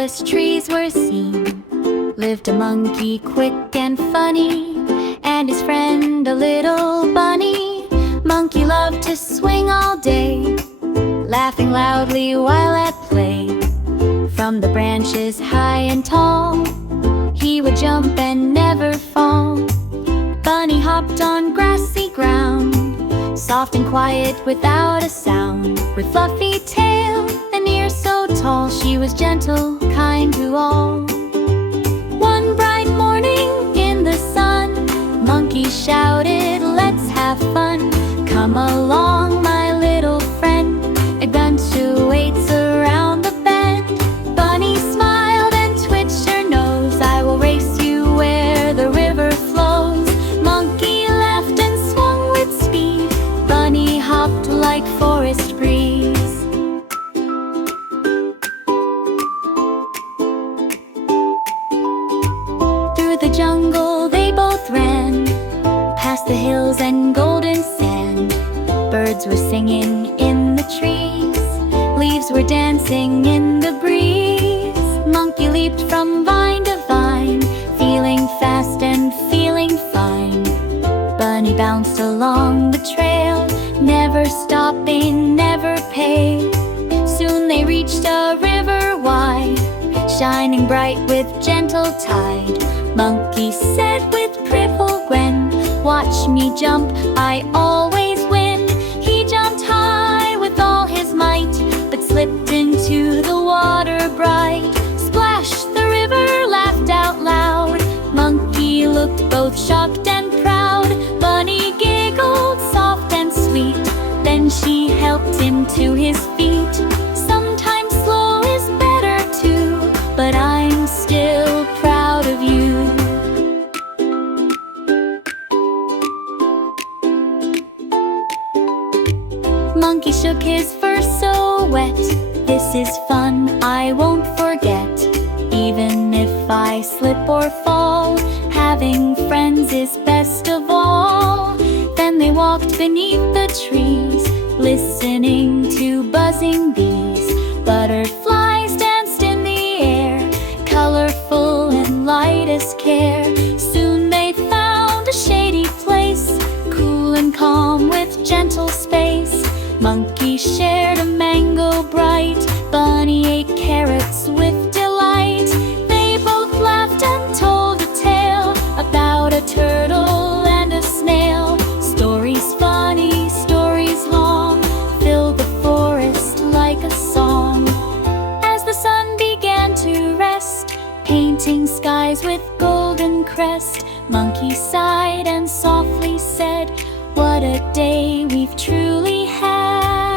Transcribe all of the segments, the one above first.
tallest trees were seen, lived a monkey quick and funny, and his friend a little bunny. Monkey loved to swing all day, laughing loudly while at play. From the branches high and tall, he would jump and never fall. Bunny hopped on grassy ground, soft and quiet without a sound. With fluffy tail and ears so tall, she was gentle, kind to all. One bright morning in the sun, Monkey shouted, "Let's have fun! Come along, my little friend, adventure waits around the bend." Bunny smiled and twitched her nose, "I will race you where the river flows." Monkey laughed and swung with speed, Bunny hopped like forest breeze. Through the jungle they both ran, past the hills and golden sand. Birds were singing in the trees, leaves were dancing in the breeze. Monkey leaped from vine to vine, feeling fast and feeling fine. Bunny bounced along the trail, never stopping, never paid. Soon they reached a river wide, shining bright with gentle tide. Monkey said with prettiful grin, "Watch me jump, I always win." He jumped high with all his might, but slipped into the water bright. Splash! The river laughed out loud. Monkey looked both shocked and proud. Bunny giggled soft and sweet, then she helped him to his feet. Sometimes slow is better too, but I'm still proud of you. Monkey shook his fur so wet, "This is fun, I won't forget. Even if I slip or fall, having friends is best of all." Then they walked beneath the trees, listening to buzzing bees. Butterflies danced in the air, colorful and light as care. Soon they found a shady place, cool and calm with gentle space. Monkey shared a mango bright, Bunny ate carrots with delight. They both laughed and told a tale about a turtle and a snail. Stories funny, stories long, filled the forest like a song. As the sun began to rest, painting skies with golden crest, Monkey sighed and softly said, "What a day we've truly had."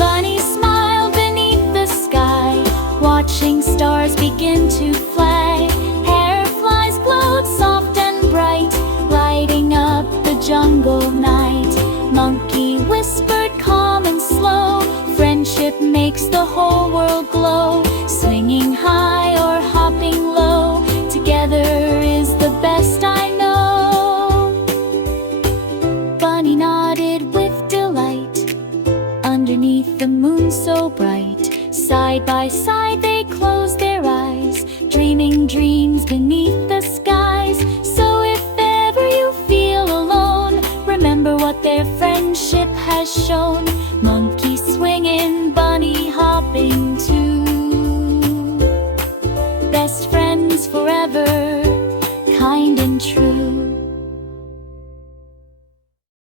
Bunny smiled beneath the sky, watching stars begin to fly. Fireflies glowed soft and bright, lighting up the jungle night. Monkey whispered calm and slow, "Friendship makes the whole world glow. Swinging high or hopping low, together is the best I know." Bunny nodded with delight, underneath the moon so bright. Side by side they closed their eyes, dreaming dreams beneath the skies. So if ever you feel alone, remember what their friendship has shown.